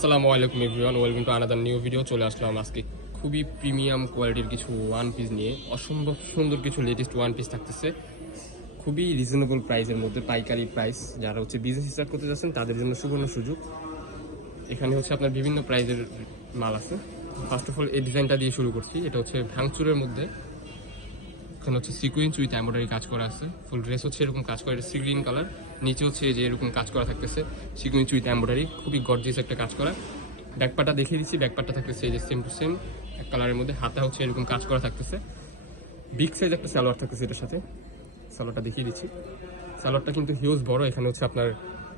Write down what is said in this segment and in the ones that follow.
আসসালামু আলাইকুম everyone welcome to another new video চলে আসলাম আজকে খুবই প্রিমিয়াম কোয়ালিটির কিছু ওয়ান পিস নিয়ে। অসম্ভব সুন্দর কিছু লেটেস্ট ওয়ান পিস থাকতেছে। খুবই রিজনেবল প্রাইসের মধ্যে, পাইকারি প্রাইস যারা হচ্ছে বিজনেস স্টার্ট করতে যাচ্ছেন, তাদের জন্য সুবর্ণ সুযোগ। এখানে হচ্ছে আপনার বিভিন্ন প্রাইজের মাল আছে। ফার্স্ট অফ অল এই ডিজাইনটা দিয়ে শুরু করছি। এটা হচ্ছে ভাঙচুরের মধ্যে। এখানে হচ্ছে সিকুয়েন্স উইথ এমব্রয়ডারি কাজ করা আছে। ফুল ড্রেস হচ্ছে এরকম কাজ করা, এটা গ্রিন কালার নিচে হচ্ছে যে এরকম কাজ করা থাকতেছে সিকুয়েন্স উইথ এমব্রয়ডারি খুবই গর্জিয়াস একটা কাজ করা। ব্যাকপাটা দেখিয়ে দিচ্ছি ব্যাকপাটটা থাকতেছে এই যে সেম টু সেম এক কালারের মধ্যে হাতা হচ্ছে এরকম কাজ করা থাকতেছে। বিগ সাইজ একটা সালোয়ার থাকতেছে এটার সাথে। সালোয়ারটা দেখিয়ে দিচ্ছি। সালোয়ারটা কিন্তু হিউজ বড়, এখানে হচ্ছে আপনার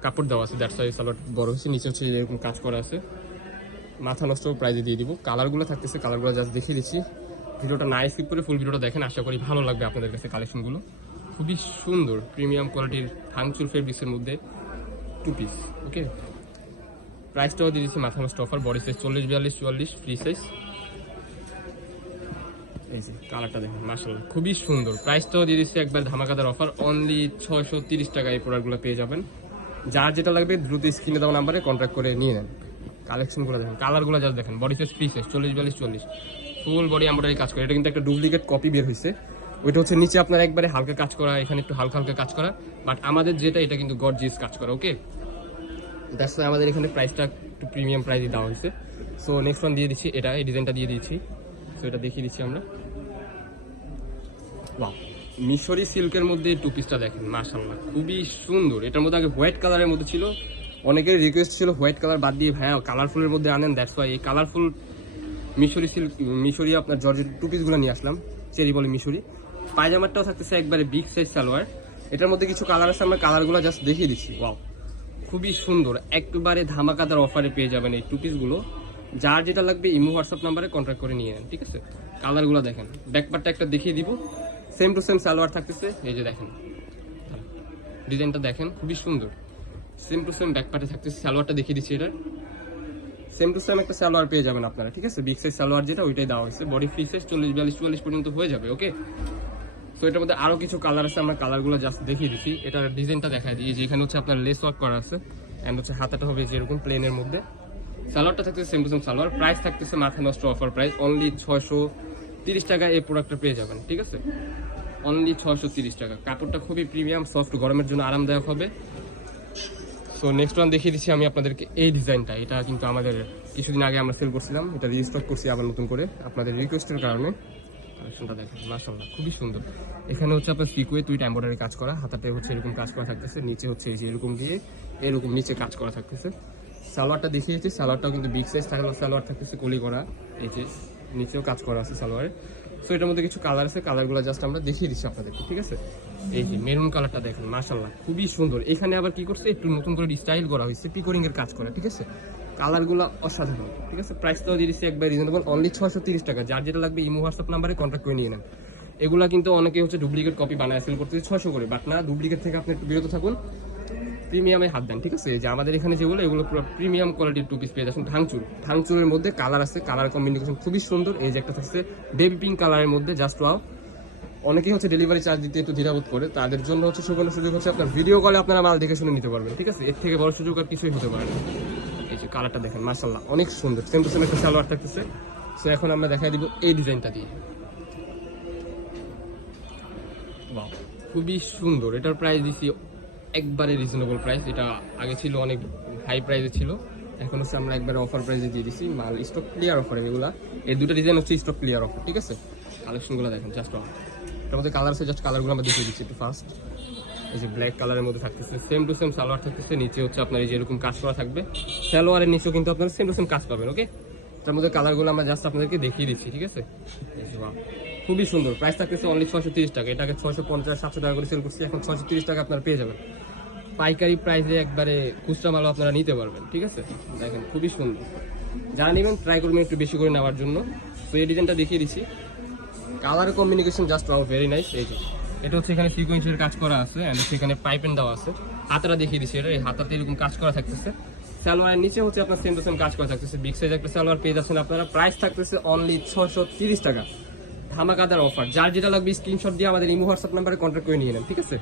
কাপড় দেওয়া আছে দ্যাটস ওয়াই সালোয়ার বড় হচ্ছে নিচে হচ্ছে এরকম কাজ করা আছে। মাথা নষ্ট প্রাইজে দিয়ে দিব। কালারগুলো থাকতেছে কালারগুলো জাস্ট দেখিয়ে দিচ্ছি। ভিডিওটা নাই স্কিপ করে ফুল ভিডিওটা দেখেন, আশা করি ভালো লাগবে আপনাদের কাছে কালেকশনগুলো খুবই সুন্দর প্রিমিয়াম কোয়ালিটির থাংচুর ফেব্রিক্সের মধ্যে টু পিস ওকে প্রাইসটাও দিয়ে দিচ্ছি মাথা নষ্ট অফার বডি সাইজ চল্লিশ, বিয়াল্লিশ, চুয়াল্লিশ ফ্রি সাইজ যে কালারটা দেখেন মাসাল্লাহ খুবই সুন্দর। প্রাইসটাও দিয়ে দিচ্ছি একবার ধামাকাদার অফার অনলি ছয়শো তিরিশ টাকা এই প্রোডাক্টগুলো পেয়ে যাবেন। যার যেটা লাগবে, দ্রুত স্ক্রিনে দেওয়া নাম্বারে কন্ট্যাক্ট করে নিয়ে নেন। কালেকশনগুলো দেখেন কালারগুলো জাস্ট দেখেন বডি সাইজ ফ্রি সাইজ চল্লিশ, বিয়াল্লিশ চল্লিশ ফুল বডি এমব্রয়ডারি কাজ করে। এটা কিন্তু একটা ডুপ্লিকেট কপি বের হয়েছে ওইটা হচ্ছে নিচে আপনার একবারে হালকা কাজ করা, এখানে একটু হালকা হালকা কাজ করা। বাট আমাদের যেটা, এটা কিন্তু গর্জিয়াস কাজ করা ওকে দ্যাটস আমাদের এখানে প্রাইসটা একটু প্রিমিয়াম প্রাইসে দেওয়া হয়েছে সো নেক্সট ওয়ান দিয়ে দিচ্ছি, এটা, এই ডিজাইনটা দিয়ে দিচ্ছি। সো এটা দেখিয়ে দিচ্ছি আমরা। ওয়াও মিশরি সিল্কের মধ্যে টু পিসটা দেখেন মাশাল্লাহ খুবই সুন্দর। এটার মধ্যে আগে হোয়াইট কালারের মধ্যে ছিল। অনেকের রিকোয়েস্ট ছিল হোয়াইট কালার বাদ দিয়ে, ভাইয়া কালারফুলের মধ্যে আনেন দ্যাটস ওয়াই এই কালারফুল মিশরি সিল্ক মিশরি আপনার জর্জের টু পিসগুলো নিয়ে আসলাম। চেরি বলে মিশরি। পায়জামারটাও থাকতেছে একবারে বিগ সাইজ সালোয়ার। এটার মধ্যে কিছু কালার আছে, আমরা কালারগুলো জাস্ট দেখিয়ে দিচ্ছি। ওয়াও খুবই সুন্দর। একবারে ধামাকাদার অফারে পেয়ে যাবেন এই টু পিসগুলো যার যেটা লাগবে ইমো হোয়াটসঅ্যাপ নাম্বারে কন্ট্যাক্ট করে নিয়ে নেন, ঠিক আছে? কালারগুলো দেখেন। ব্যাকপারটা একটা দেখিয়ে দিব। সেম টু সেম সালোয়ার থাকতেছে। এই যে দেখেন। ডিজাইনটা দেখেন, খুবই সুন্দর। সেম টু সেম ব্যাকপার্টে থাকতেছে। সালোয়ারটা দেখিয়ে দিচ্ছি এটার। সেম টু সেম একটা সালোয়ার পেয়ে যাবেন আপনারা, ঠিক আছে? বিগ সাইজ সালোয়ার যেটা, ওইটাই দেওয়া হয়েছে। বডি ফ্রি সাইজ চল্লিশ, বিয়াল্লিশ, চুয়াল্লিশ পর্যন্ত হয়ে যাবে ওকে সো এটার মধ্যে আরও কিছু কালার আছে, আমরা কালারগুলো জাস্ট দেখিয়ে দিচ্ছি। এটার ডিজাইনটা দেখাই দিই। যেখানে হচ্ছে আপনার লেস ওয়ার্ক করা আছে অ্যান্ড হচ্ছে হাতাটা হবে যেরকম প্লেনের মধ্যে। সালোয়ারটা থাকতেছে same to same salwar. Price থাকতেছে মাথা নষ্ট অফার প্রাইস অনলি ছয়শো তিরিশ টাকা এই প্রোডাক্টটা পেয়ে যাবেন, ঠিক আছে? অনলি ছয়শো তিরিশ টাকা। কাপড়টা খুবই প্রিমিয়াম সফট গরমের জন্য আরামদায়ক হবে। সো নেক্সট ওয়ান দেখিয়ে দিচ্ছি আমি আপনাদেরকে এই ডিজাইনটা এটা কিন্তু আমাদের কিছুদিন আগে আমরা সেল করছিলাম। এটা রিস্টক করছি আবার নতুন করে। আপনাদের রিকোয়েস্টের কারণে। কালেকশনটা খুবই সুন্দর। এখানে হচ্ছে আপনার সিকুয়ে তুইটা এম্বয়ডারি কাজ করা। হাতাতে হচ্ছে এরকম কাজ করা থাকতেছে। নিচে হচ্ছে এই যে এরকম দিয়ে, এরকম নিচে কাজ করা থাকতেছে। সালোয়ারটা দেখিয়েছি সালোয়ারটাও কিন্তু বিগ সাইজ থাকলে সালোয়ার থাকতেছে কলি করা। এই যে নিচেও কাজ করা আছে সালোয়ারে সো এটার মধ্যে কিছু কালার আছে। কালারগুলো জাস্ট আমরা দেখিয়ে দিচ্ছি আপনাদেরকে, ঠিক আছে? এই যে মেরুন কালারটা দেখেন মাশাল্লাহ খুবই সুন্দর। এখানে আবার কি করছে, একটু নতুন করে স্টাইল করা হয়েছে পিকোরিং এর কাজ করে, ঠিক আছে? কালারগুলো অসাধারণ, ঠিক আছে? প্রাইসটাও দিয়ে দিচ্ছি একবার রিজনেবল অনলি ছয়শো তিরিশ টাকা। যার যেটা লাগবে, ইমো হোয়াটসঅ্যাপ নাম্বারে কন্ট্যাক্ট করে নিয়ে নেন। এগুলা কিন্তু অনেকে হচ্ছে ডুপ্লিকেট কপি বানায় সেল করতে ছশো করে। বাট না ডুপ্লিকেট থেকে আপনি একটু বিরত থাকুন প্রিমিয়ামে হাত দেন, ঠিক আছে? যে আমাদের এখানে যেগুলো, এগুলো পুরো প্রিমিয়াম কোয়ালিটির টু পিস পেয়ে যাচ্ছেন ঢাংচুর ঢাংচুরের মধ্যে কালার আছে কালার কম্বিনেশন খুবই সুন্দর। এই যে একটা থাকছে বেবি পিঙ্ক কালারের মধ্যে জাস্ট ওয়াও অনেকেই হচ্ছে ডেলিভারি চার্জ দিতে একটু দ্বিধাবোধ করে। তাদের জন্য হচ্ছে সুবর্ণ সুযোগ হচ্ছে আপনার ভিডিও কলে আপনারা মাল দেখে শুনে নিতে পারবেন, ঠিক আছে? এর থেকে বড় সুযোগ আর কিছুই হতে পারে এই যে কালারটা দেখেন মাসাল্লাহ অনেক সুন্দর। সেম টু সেম একটা সালোয়ার থাকতেছে। সো এখন আমরা দেখাই দিব এই ডিজাইনটা দিয়ে। খুবই সুন্দর। এটার প্রাইস দিছি একবারে রিজনেবল প্রাইস এটা আগে ছিল অনেক হাই প্রাইসে ছিল। এখন হচ্ছে আমরা একবারে অফার প্রাইসে দিয়ে দিছি। মাল স্টক ক্লিয়ার অফার এগুলা। এই দুটো ডিজাইন হচ্ছে স্টক ক্লিয়ার অফার ঠিক আছে? কালেকশনগুলো দেখেন জাস্ট এটার মধ্যে কালার আছে জাস্ট কালারগুলো আমরা দেখিয়ে দিচ্ছি একটু ফার্স্ট এই যে ব্ল্যাক কালারের মধ্যে থাকতেছে সেম টু সেম সালোয়ার থাকতেছে, নিচে হচ্ছে আপনার এই যে এরকম কাজ করা থাকবে। সালোয়ারের নিচেও কিন্তু আপনারা সেম টু সেম কাজ পাবেন ওকে তার মধ্যে কালারগুলো আমরা জাস্ট আপনাদেরকে দেখিয়ে দিচ্ছি, ঠিক আছে? খুবই সুন্দর। প্রাইস থাকতেছে অনলি ছয়শো তিরিশ টাকা। এটাকে ছয়শো পঞ্চাশ, সাতশো টাকা করে সেল করছি। এখন ছয়শো তিরিশ টাকা আপনারা পেয়ে যাবেন। পাইকারি প্রাইসে একবারে খুচরা মালও আপনারা নিতে পারবেন, ঠিক আছে? দেখেন, খুবই সুন্দর। যারা নেবেন ট্রাই করবেন একটু বেশি করে নেওয়ার জন্য। তো এই ডিজাইনটা দেখিয়ে দিচ্ছি। Colour combination just out very nice এই যে। এটা হচ্ছে এখানে সিকোয়েন্সের কাজ করা আছে অ্যান্ড সেখানে পাইপেন দেওয়া আছে। হাতাটা দেখিয়ে দিচ্ছি এটা, এই হাতাতে এরকম কাজ করা থাকতেছে। সালোয়ারের নিচে হচ্ছে আপনার সেম টু সেম কাজ করা থাকতেছে। বিগ সাইজ একটা সালোয়ার পেয়ে যাচ্ছেন আপনারা। প্রাইস থাকতেছে অনলি ছশো তিরিশ টাকা। ধামাকাদার অফার যার যেটা লাগবে স্ক্রিনশট দিয়ে আমাদের ইমো হোয়াটসঅ্যাপ নাম্বারে কন্ট্যাক্ট করে নিয়ে নেন, ঠিক আছে?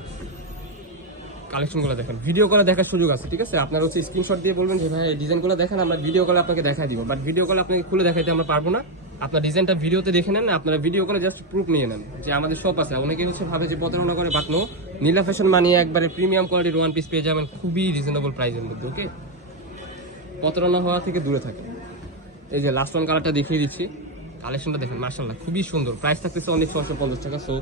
কালেকশনগুলো দেখেন। ভিডিও কলে দেখার সুযোগ আছে, ঠিক আছে? আপনার হচ্ছে স্ক্রিনশট দিয়ে বলবেন যে, ভাই ডিজাইনগুলো দেখেন, আমরা ভিডিও কলে আপনাকে দেখাই দিব। বাট ভিডিও কলে আপনাকে খুলে দেখাইতে আমরা পারব না। আপনার ডিজাইনটা ভিডিওতে দেখে নেন, আপনারা ভিডিও করে জাস্ট প্রুফ নিয়ে নেন যে আমাদের শপ আছে। অনেকে হচ্ছে ভাবে যে প্রতারণা করে বাট নো নীলা ফ্যাশন মানিয়ে একবারে প্রিমিয়াম কোয়ালিটির ওয়ান পিস পেয়ে যাবেন, খুবই রিজনেবল প্রাইসের মধ্যে ওকে প্রতারণা হওয়া থেকে দূরে থাকে এই যে লাস্ট ওয়ান কালারটা দেখিয়ে দিচ্ছি কালেকশনটা দেখেন মার্শাল্লাহ খুবই সুন্দর। প্রাইস থাকতেছে অনেক ছশো পঞ্চাশ টাকা সো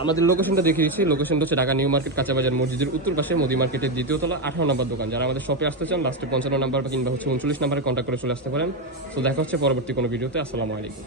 আমাদের লোকেশনটা দেখিয়ে দিচ্ছি। লোকেশনটা হচ্ছে ঢাকা নিউ মার্কেট, কাঁচাবাজার মসজিদের উত্তর পাশে মোদি মার্কেটের দ্বিতীয় তলা, আঠারো নম্বর দোকান। যারা আমাদের শপে আসতে চান লাস্টে পঞ্চান্ন নম্বর কিংবা হচ্ছে উনচল্লিশ নাম্বারে কন্ট্যাক্ট করে চলে আসতে পারেন। তো দেখা হচ্ছে পরবর্তী কোনো ভিডিওতে আসসালামু আলাইকুম।